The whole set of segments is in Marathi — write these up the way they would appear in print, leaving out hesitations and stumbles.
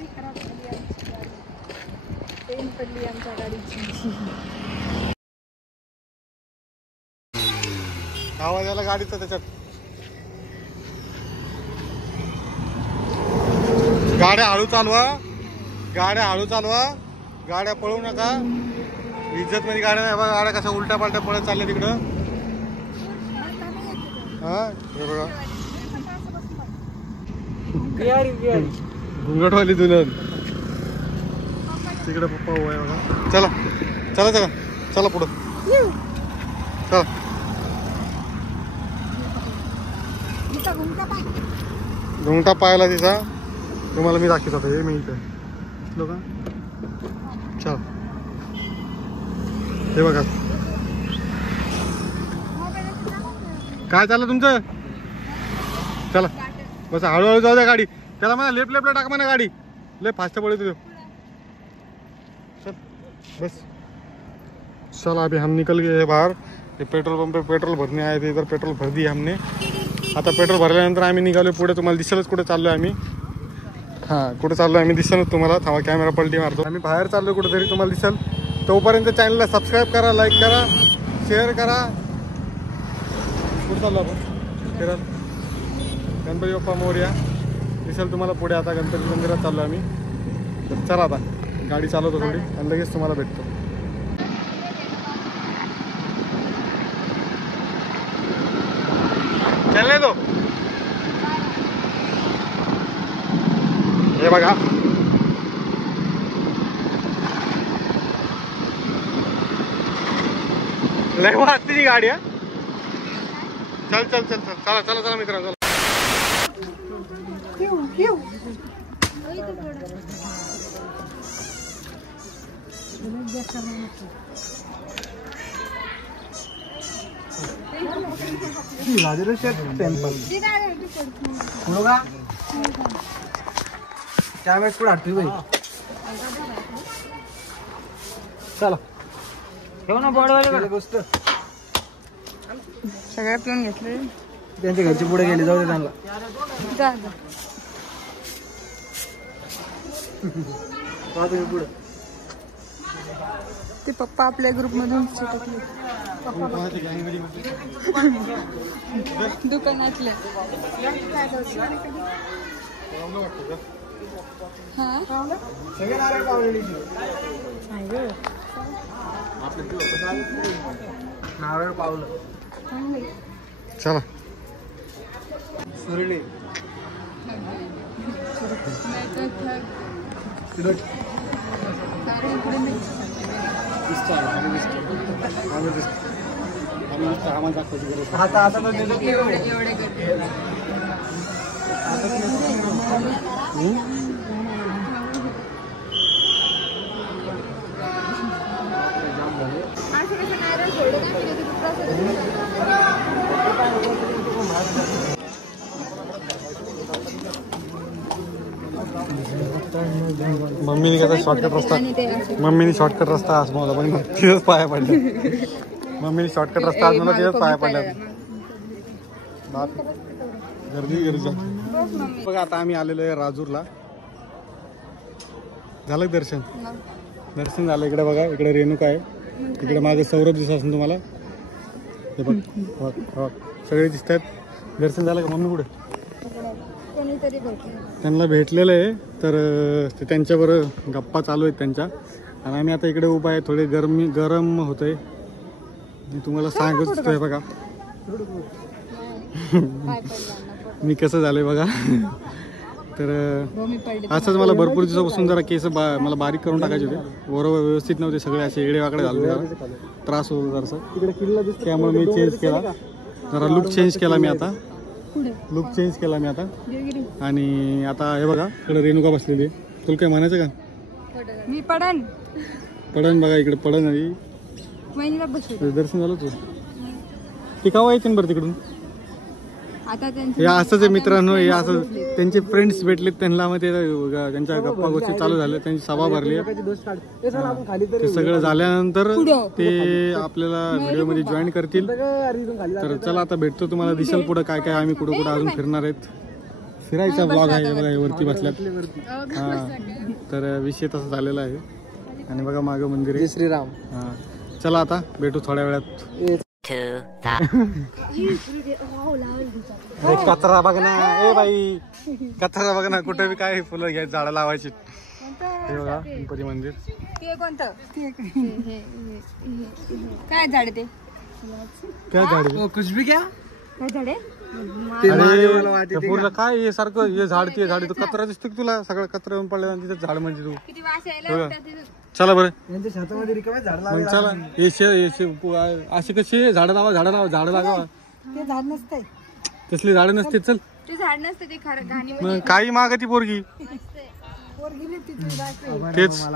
गाडी खराब झाली आमची गाडी. पेन पडली आमच्या गाडीची. आवाज आला गाडीचा त्याच्यात. गाड्या हळू चालवा, गाड्या हळू चालवा, गाड्या पळवू नका. इज्जत मध्ये गाड्या नाही बघा. गाड्या कशा उलट्या पालट्या पळत चालल्या तिकडं. हा हे बघा घुंगटवाली दुल्हन तिकडे पप्पा उभा आहे बघा. चला चला चला चला पुढं चला. घुंगटा पाहायला तिचा तुम्हाला मी दाखवत होतो. हे मी इथे लोक चला हे बघा काय चाललं तुमचं. चला बस हळूहळू जाऊ द्या गाडी. त्याला म्हणा लेफ्ट लेफ्टला टाका म्हणा गाडी. लेफ्ट फास्ट पड़े तुझे. चल बस चला अभी हम निकल गए बाहर. ये पेट्रोल पंप पे पेट्रोल भरने आए थे. इधर पेट्रोल भर दिया हमने. आता पेट्रोल भरल्यानंतर आम्ही निघालो पुढे. तुम्हाला दिसेलच कुठे चाललोय आम्ही. हां कुठे चाललोय आम्ही दिसेलच तुम्हाला. थांबा कॅमेरा पलटी मारतो. आम्ही बाहेर चाललो कुठेतरी तुम्हाला दिसेल. तोपर्यंत चॅनलला सबस्क्राईब करा, लाईक करा, शेअर करा. कुठं चाललो आपण फिरायला. गणपती बाप्पा मोरया दिसेल तुम्हाला पुढे. आता गणपती मंदिरात चाललो आम्ही. तर चला आता गाडी चालवतो थोडी आणि लगेच तुम्हाला भेटतो. चलने दो. हे बघा लय वाजते ती गाडी. चल चल चल चल चला चला चला मित्रांनो. टेम्पल त्यावेळेस पुढे आठवी बाई. चला ठेव ना बॉडवाले गोष्ट. सगळ्या पिऊन घेतले. त्यांच्या घरचे पुढे गेले. जाऊ दे त्यांना. पुढे ते पप्पा आपल्या ग्रुप मधून दुकानातले. नारळ पावलं. चला सुरळी मम्मीने कसा शॉर्टकट रस्ता. मम्मीने शॉर्टकट रस्ता आजमावला पण तिथंच पाया पडल्या. मम्मीने शॉर्टकट रस्ता आजमावला तिथंच पाया पडल्या. गर्दी गर्दी बघा. आता आम्ही आलेलो आहे राजूरला. झालं दर्शन. दर्शन झालं. इकडे बघा इकडे रेणुका आहे. इकडे माझं सौरभ दिसत असेल तुम्हाला. हे बघ सगळे दिसत आहेत. दर्शन झालं का. मम्मी कुठे. त्यांना भेटलेलं आहे तर ते त्यांच्याबरोबर गप्पा चालू आहेत त्यांच्या. आणि आम्ही आता इकडे उभा आहे. थोडे गरम होतंय. मी तुम्हाला सांगत होतोय बघा मी कसं झालंय बघा. तर असंच मला भरपूर दिवसापासून जरा केस मला बारीक करून टाकायचे होते. बरोबर व्यवस्थित नव्हते. सगळे असे वेगळे वाकडे झाले. जरा त्रास होतो जरासा. त्यामुळे मी चेंज केला. जरा लुक चेंज केला मी आता. आणि आता हे बघा इकडे रेणुका बसलेली आहे. तुला काय म्हणायचं का. मी पडन बघा इकडे पडन. आणि दर्शन झालं. तू ती कावा यायचं बरं तिकडून. हे असंच आहे मित्रांनो. हे असं त्यांचे फ्रेंड्स भेटलेत त्यांना. मग ते त्यांच्या गप्पा गोष्टी चालू झाल्या. त्यांची सभा भरली. ते सगळं झाल्यानंतर ते आपल्याला व्हिडिओ मध्ये जॉईन करतील. तर चला आता भेटतो तुम्हाला. दिसेल पुढं काय काय आम्ही कुठं कुठं अजून फिरणार आहेत. फिरायचा ब्लॉग आहे बघा, वरती बसल्यात. हा तर विषय तसा झालेला आहे. आणि बघा मागं मंदिर आहे श्रीराम. हा चला आता भेटू थोड्या वेळात. कचरा बघ ना ए बाई, कचरा बघ ना, कुठे बी काय फुलं घ्यायची, झाडं लावायची. हे बघा गणपती मंदिर. ते कोणतं काय झाड ते काय झाड आहे? कुछ भी क्या काय झाड आहे अरे पूर्ण काय हे सारखं हे झाड ते झाड, तो कचरा दिसतो की तुला, सगळं कचरा येऊन पडले तिथे झाड म्हणजे तू. किती वास यायला चला बरं यांच्या शेतामध्ये रिकामे झाड मग चला. अशी कशी झाडं लावा, झाडं लावा, झाडं लावा. ते झाड नसतंय, तसली झाडं नसते. चल ते झाड नसते, ते खरं घाणी मग काही माग ती पोरगी तेच.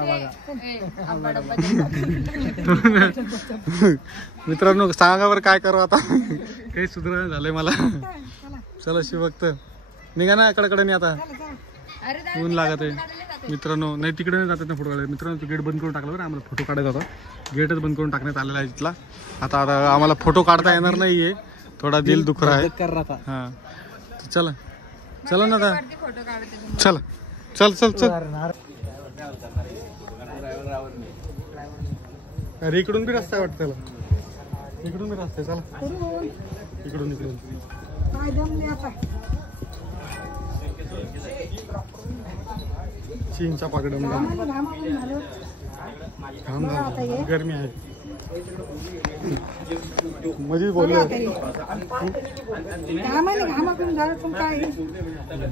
मित्रांनो सांगा बरं काय करू आता, काही सुधारणा झालंय मला. चला शिवभक्त निघा ना कडकडे नाही आता, ऊन लागत आहे. मित्रांनो नाही तिकडे नाही जातात ना फोटो काढायला. मित्रांनो गेट बंद करून टाकलं बरं, आम्हाला फोटो काढायचा होता. गेटच बंद करून टाकण्यात आलेला आहे तिथला. आता आम्हाला फोटो काढता येणार नाहीये, थोडा दिल दुखरा आहे. हा चला चला ना आता, चला चल चल चल. अरे इकडून बी रस्ता वाटत त्याला, इकडून बी रस्ता आहे. चला इकडून इकडून चीनचा पाकडम गरमी आहे मध्ये बोलूया.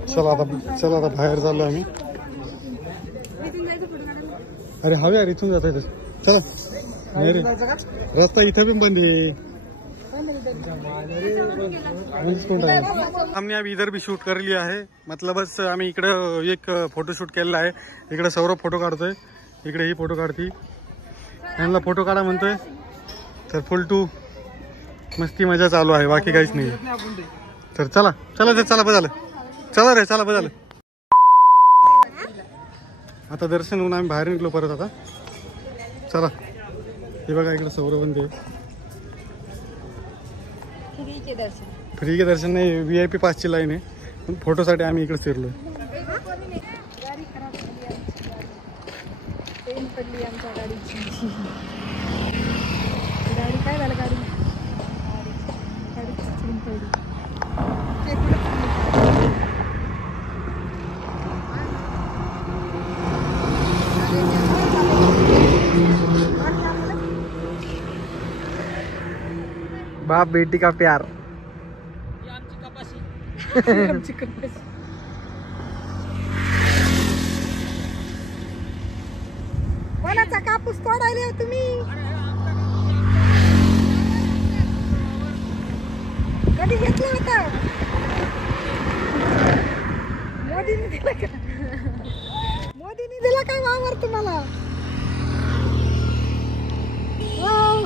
चला आता बाहेर चाललो आम्ही. अरे हवे यार इथून जाता येतं. चला नाही रे, रस्ता इथं पण बंद आहे. हमने अभी इधर भी शूट कर लिया है, मतलब बस आम्ही इकडं एक फोटो शूट केलेला आहे. इकडे सौरभ फोटो काढतोय, इकडे ही फोटो काढती. यांना फोटो काढा म्हणतोय, तर फुल टू मस्ती मजा चालू आहे, बाकी काहीच नाही. तर चला चला ते चला बजालं, चला रे चला बजालं. आता दर्शन होऊन आम्ही बाहेर निघलो परत. आता चला हे बघा इकडे सौरभ ते फ्री के दर्शन नाही, VIP पासची लाईन आहे. पण फोटोसाठी आम्ही इकडे फिरलो. गाडी खराब झाली आमची, पेन पडली आमच्या गाडीची. गाडी काय झालं, गाडीची चेन पडली. बाप बेटी का प्यार. कोणाचा कापूस तोडायला तुम्ही, कधी घेतलं होतं? मोदीने दिला का? मोदीने दिला काय वावर तुम्हाला? वाव.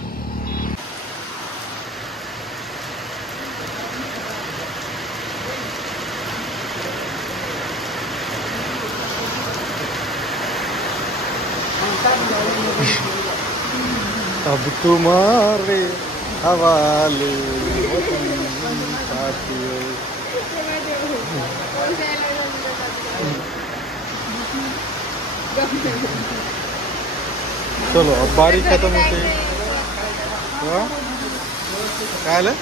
अब तुम्हारे हवाले चलो अब बारिश खत्म होते. काय आलं?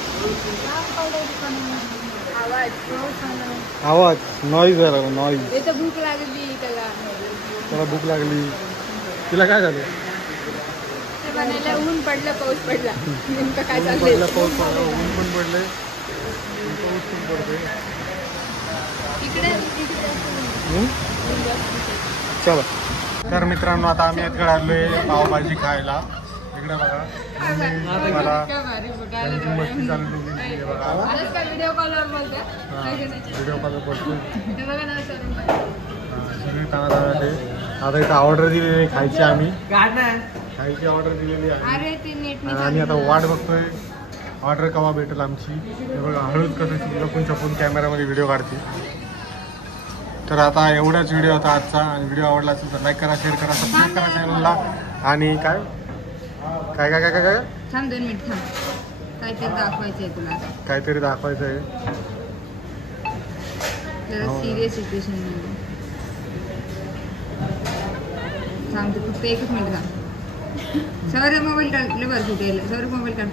आवाज नॉईज झाला, नॉईज. भूक लागली त्याला भूक लागली. तिला काय झालं? बनायला ऊन पडलं, पाऊस पडला. नेमकं काय ऊन चाललंय? पडलं, पाऊस पडला, ऊन पण पडले, पाऊस पण पडते. चला तर मित्रांनो आता आम्ही इकडे आलोय पावभाजी खायला. इकडे बघा मला मस्ती चालू बघा, व्हिडिओ कॉलवर बोलतोय. व्हिडिओ कॉल बोलतोय. सगळी ताना आता इथं ऑर्डर दिलेली आहे खायची, आम्ही खायची ऑर्डर दिलेली आहे. आणि आता वाट बघतोय ऑर्डर केव्हा भेटेल आमची. हे बघा हळूच कसं लपून छपून कॅमेरामध्ये व्हिडिओ काढते. तर आता एवढाच व्हिडिओ होता आजचा. आणि व्हिडिओ आवडला असेल तर लाईक करा, शेअर करा, सबस्क्राईब करा चॅनलला. आणि काय काय काय काय काय थांब 2 मिनिट थांब, काहीतरी दाखवायचंय तुला. काहीतरी दाखवायचं आहे. जरा हो. सिरियस सिच्युएशन मध्ये सांगते फक्त एकच मिनिट थांब. सौरभ मोबाईल काढ, ले बरं सुटेल. सौरभ मोबाईल काढ.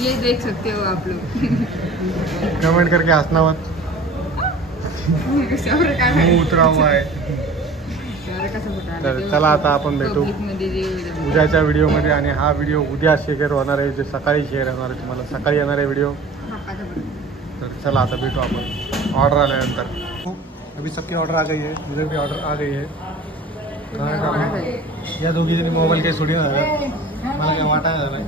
ये देख सकते हो आप लोग. कमेंट करके हंसना मत. सौरभ काय मुंह उतरा हुआ है. सौरभ कसं फुटायला तर तेव्हा चला आता आपण भेटू public मध्ये जे उद्याच्या व्हिडिओमध्ये. आणि हा व्हिडिओ उद्या शेअर होणार आहे, जे सकाळी शेअर होणार आहे तुम्हाला सकाळी येणार आहे व्हिडिओ. बाप्पाचं बरं. तर चला आता भेटू आपण ऑर्डर आल्यानंतर. अभी सबकी ऑर्डर आ गई है, इधर भी ऑर्डर आ गई है. या दोघी जणी मोबाईल काही सोडी झाला, मला काय वाटायला झालं.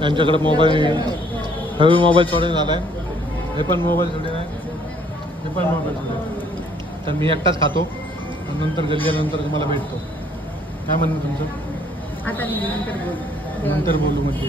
त्यांच्याकडे मोबाईल हवी मोबाईल सोडून झाला आहे. हे पण मोबाईल सोडे नाही, हे पण मोबाईल सोडे. तर मी एकटाच खातो आणि नंतर गेल्यानंतर तुम्हाला भेटतो. काय म्हणणं तुमचं? आता मी नंतर बोलू. नंतर बोलू म्हणजे